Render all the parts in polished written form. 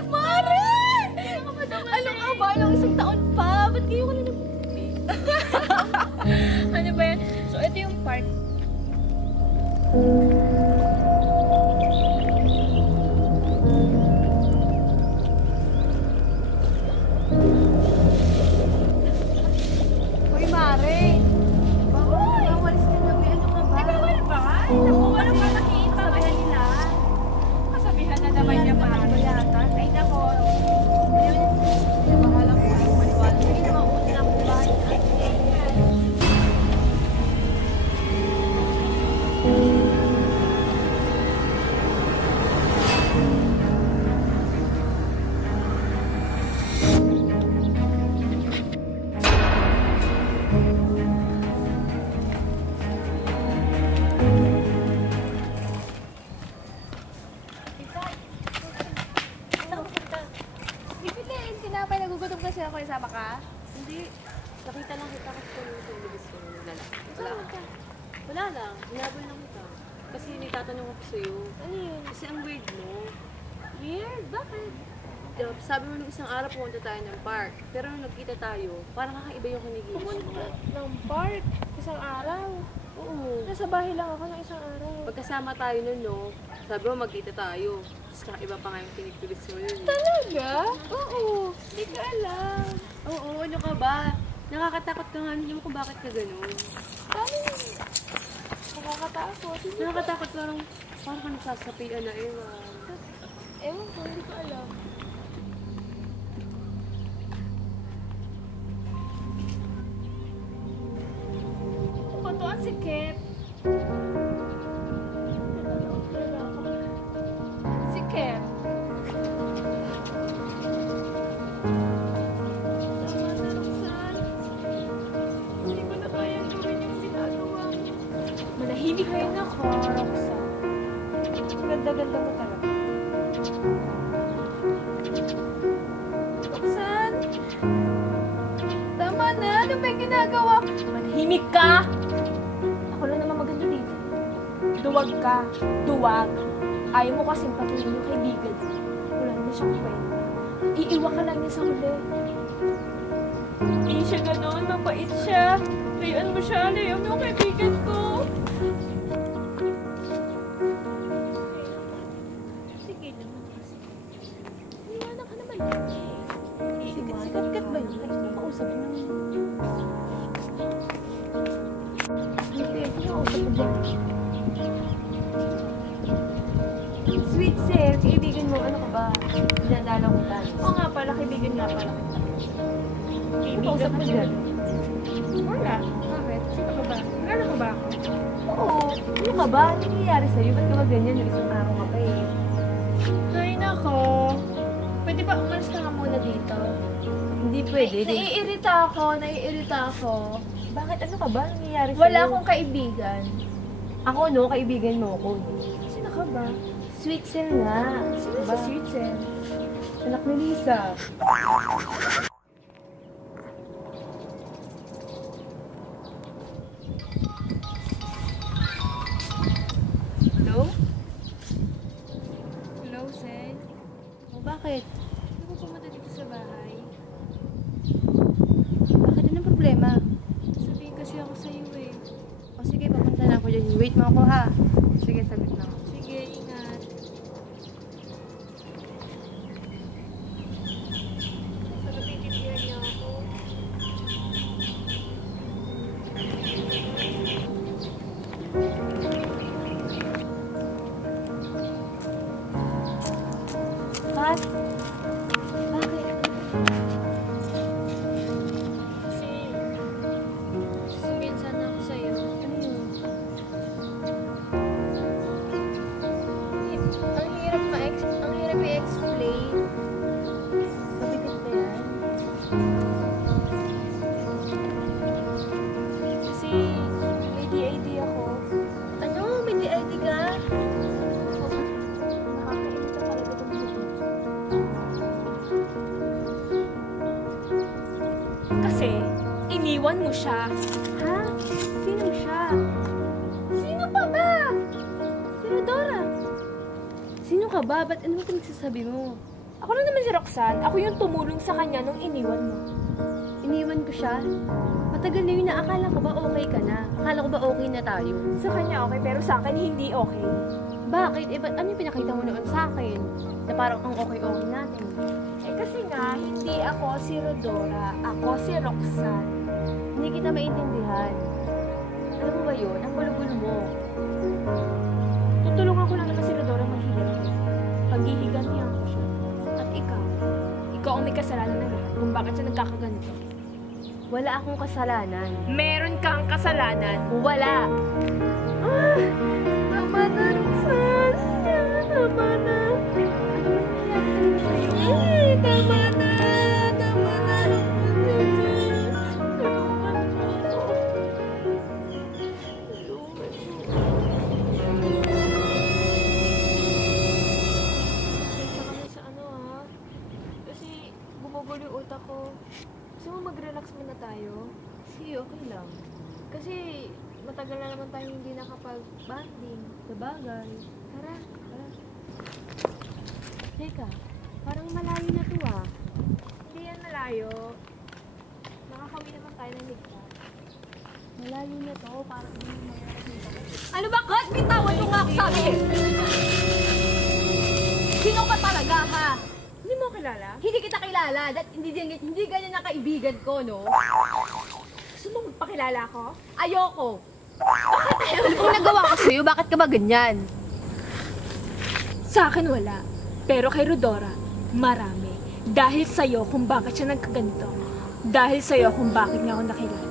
Mare! Ano ka ba? Anong isang taon pa? Ba't kayo ka na nagpuputi? Ano ba yan? So, ito yung park. Uy, Mare! Bawal! Walis ka na. Ano ka ba? Ay, bawal ba? Ay, naku, walang makakita ka nila. Kasabihan na naman niya pa ba yata? Ay, naku. Ayun, bahala ko ang maniwala. Ay, naman ako ba? Nagugutom kasi ako, isama ka? Hindi. Nakita lang kita kasi kung yung lumabas ko ng lalaki. Isama ka. Wala lang. Hinabol lang kita. Kasi nagtatanong ako sa'yo. Ano yun? Kasi ang weird mo. Weird? Bakit? Diba, sabi mo nung isang araw pumunta tayo ng park. Pero nung nagkita tayo, parang kakaiba yung kinikilos mo. Pumunta ng park? Isang araw? Oo. Nasa bahay lang ako ng isang araw. Pagkasama tayo nun, no? Sabi mo magkita tayo. Tapos kakaiba pa nga yung kinikilos mo yun. Talaga? Oo. Hindi ko alam. Oo, ano ka ba? Nakakatakot ka nga. Hindi mo kung bakit ka ganun. Paano yun? Nakakatakot. Nakakatakot parang ka nasasapian na ewan. Ewan ko, hindi ko alam. Patuan si Kep. Si Kep. Hindi ko na kayang gawin yung ginagawa mo. Manahimik kayo na ko, Roxanne. Ganda-ganda mo talaga. Roxanne! Tama na! Ano ba yung ginagawa? Manahimik ka! Ako lang naman maganda dito. Duwag ka. Duwag. Ayaw mo kasing patuloy yung kaibigan. Wala naman siyang kwenta. Iiwan ka lang niya sa uli. Hindi siya gano'n. Mabait siya. Layuan mo siya. Layuan mo yung kaibigan ko. Sige naman kasi. Iiwanan ka naman yun eh. Sikat-sikat ba yun? Nakausap mo naman. Hindi, pinakausap mo dyan. Sweet Sir, kaibigan mo, ano ka ba? Dinadala ko tayo. Oo nga pala, kaibigan nga pala kita. Kaibigan mo dyan? Wala. Bakit? Sino ka ba? Kilala mo ba ako? Oo. Ano ka ba? Ano nangyayari sa'yo? Ba't ka ba ganyan? Yung isang araw ka pa eh. Ay, nako. Pwede ba umalis ka nga muna dito? Hindi pwede. Naiirita ako. Bakit? Ano ka ba? Nangyayari sa'yo? Wala akong kaibigan. Ako, no? Kaibigan mo ako, no? Sino ka ba? Sweet Sel nga. Sino ba? Si Sweet Sel? Anak ni Lisa. Hello? Hello, Sel? O, bakit? Hindi ko pumunta dito sa bahay. Bakit? Anong problema? Sabihin kasi ako sa'yo eh. O, sige, papunta na ako dyan. Wait mo ako, ha? Sige, sagot lang. Sige, ingat. Sana pinitiyan niya ako. Kat? Bakit? Kasi, sabihin sana ako sa'yo. Ano yun? Ang hirap i-explain. Mabigat ba yan? Kasi, may DID ako. Ano? May DID ka? Nakakainit ka talaga itong buto. Kasi, iniwan mo siya. Ha? Sino siya? Sino pa ba? Sino Dora? Sino ka ba? Ba't ano ba pinagsasabi mo? Ako lang naman si Roxanne. Ako yung tumulong sa kanya nung iniwan mo. Iniwan ko siya. Matagal na yun na akala ko ba okay ka na? Akala ko ba okay na tayo? Sa kanya okay, pero sa akin hindi okay. Bakit? Eh, ba't ano yung pinakita mo noon sa akin? Na parang ang okay-okay natin. Eh kasi nga, hindi ako si Rodora. Ako si Roxanne. Hindi kita maintindihan. Alam mo ba yun? Ang gulo-gulo mo. Tutulungan ko lang naman si Rodora maghiganti. Paghihigantihan ko siya. At ikaw ang may kasalanan ng lahat kung bakit siya nagkakaganito. Wala akong kasalanan. Meron kang kasalanan. Wala! Tama na, Roxanne. Tama na. Tama na. Tama na, Roxanne. Tulungan mo ako. Pasensya ka na sa kasi bumugulo yung utak ko. Gusto mo mag-relax muna tayo? Sige, okay lang. Kasi matagal na naman tayo hindi nakapag-banding. Sabagay. Tara. Teka, parang malayo na to ah. Hindi yan malayo. Nakakawin naman tayo ng ligtas. Malayo na to, parang hindi mo makakita. Ano ba, Kat? Bitawan mo nga ako sabi! Sino ka talaga, ha? Hindi mo kilala? Hindi kita kilala. Hindi ganyan ang kaibigan ko, no? Gusto mo magpakilala ko? Ayoko. Ano pong nagawa ko sa'yo? Bakit ka ba ganyan? Sa akin wala. Pero kay Rodora, marami. Dahil sa'yo kung bakit siya nagkaganito. Dahil sa'yo kung bakit niya ako nakilala.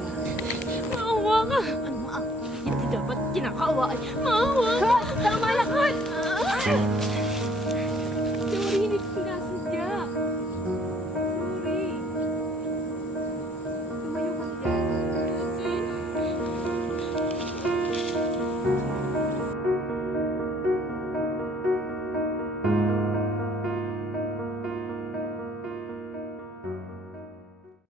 Maawa ka! Ano ma? Hindi dapat kinakaawaan. Maawa ka! Tama na, Kat!